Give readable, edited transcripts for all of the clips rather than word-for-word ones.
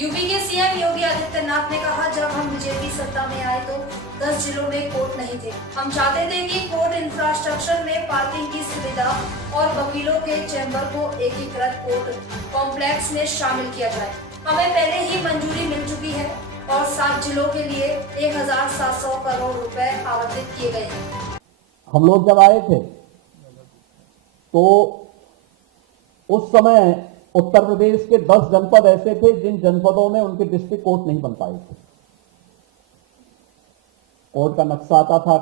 UP के CM Yogi Adityanath ने कहा, जब हम बीजेपी सत्ता में आए तो 10 जिलों में कोर्ट नहीं थे। हम चाहते थे कि कोर्ट इंफ्रास्ट्रक्चर में पार्किंग की सुविधा और वकीलों के चैम्बर को एकीकृत कोर्ट कॉम्प्लेक्स में शामिल किया जाए। हमें पहले ही मंजूरी मिल चुकी है और 7 जिलों के लिए 1700 करोड़ रुपए आवंटित किए गए हैं। हम लोग जब आए थे तो उस समय उत्तर प्रदेश के 10 जनपद ऐसे थे जिन जनपदों में उनके डिस्ट्रिक्ट कोर्ट नहीं बन पाए थे। कोर्ट का नक्शा आता था,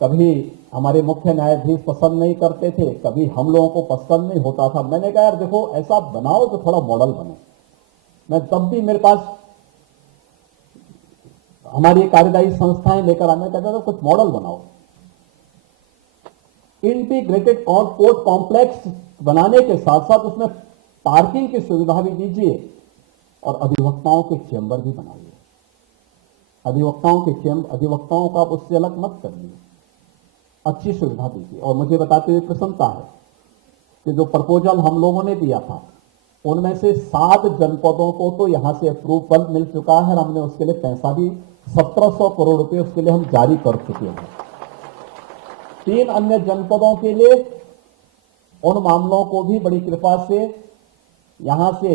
कभी हमारे मुख्य न्यायाधीश पसंद नहीं करते थे, कभी हम लोगों को पसंद नहीं होता था। मैंने कहा यार देखो, ऐसा बनाओ तो थोड़ा मॉडल बने। मैं तब भी मेरे पास हमारी कार्यदायी संस्थाएं लेकर आने कहता था कुछ मॉडल बनाओ। इंटीग्रेटेड कोर्ट कॉम्प्लेक्स बनाने के साथ साथ उसमें पार्किंग की सुविधा भी दीजिए और अधिवक्ताओं के चेंबर भी बनाइए। अधिवक्ताओं का आप उससे अलग मत करिए, अच्छी सुविधा दीजिए। और मुझे बताते हुए प्रसन्नता है कि जो प्रपोजल हम लोगों ने दिया था उनमें से 7 जनपदों को तो यहां से अप्रूवल मिल चुका है और हमने उसके लिए पैसा भी 1700 करोड़ रुपए उसके लिए हम जारी कर चुके हैं। 3 अन्य जनपदों के लिए उन मामलों को भी बड़ी कृपा से यहां से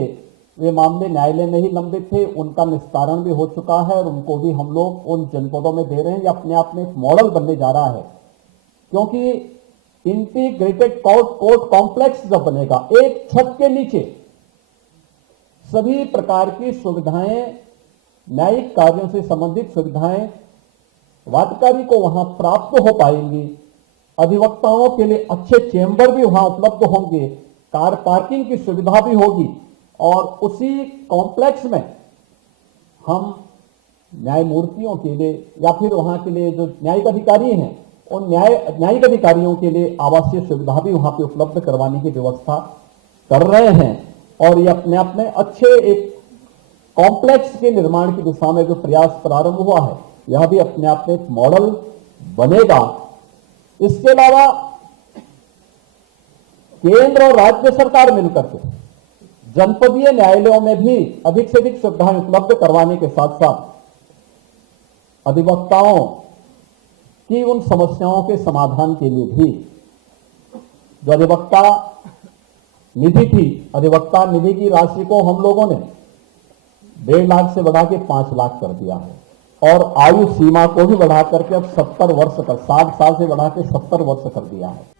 वे मामले न्यायालय में ही लंबित थे, उनका निस्तारण भी हो चुका है और उनको भी हम लोग उन जनपदों में दे रहे हैं। ये अपने आप में एक मॉडल बनने जा रहा है, क्योंकि इंटीग्रेटेड कोर्ट कॉम्प्लेक्स जब बनेगा, एक छत के नीचे सभी प्रकार की सुविधाएं, न्यायिक कार्यों से संबंधित सुविधाएं वादकारी को वहां प्राप्त हो पाएंगी। अधिवक्ताओं के लिए अच्छे चेंबर भी वहां उपलब्ध होंगे, कार पार्किंग की सुविधा भी होगी और उसी कॉम्प्लेक्स में हम न्यायमूर्तियों के लिए या फिर वहां के लिए जो न्यायिक अधिकारी हैं उन न्यायिक अधिकारियों के लिए आवासीय सुविधा भी वहां पे उपलब्ध करवाने की व्यवस्था कर रहे हैं। और ये अपने आप में अच्छे एक कॉम्प्लेक्स के निर्माण की दिशा में जो प्रयास प्रारंभ हुआ है, यह भी अपने आप में एक मॉडल बनेगा। इसके अलावा केंद्र और राज्य सरकार मिलकर के जनपदीय न्यायालयों में भी अधिक से अधिक सुविधाएं उपलब्ध करवाने के साथ साथ अधिवक्ताओं की उन समस्याओं के समाधान के लिए भी जो अधिवक्ता निधि थी, अधिवक्ता निधि की राशि को हम लोगों ने 1.5 लाख से बढ़ा के 5 लाख कर दिया है और आयु सीमा को भी बढ़ा करके अब 70 वर्ष कर 60 साल से बढ़ा के 70 वर्ष कर दिया है।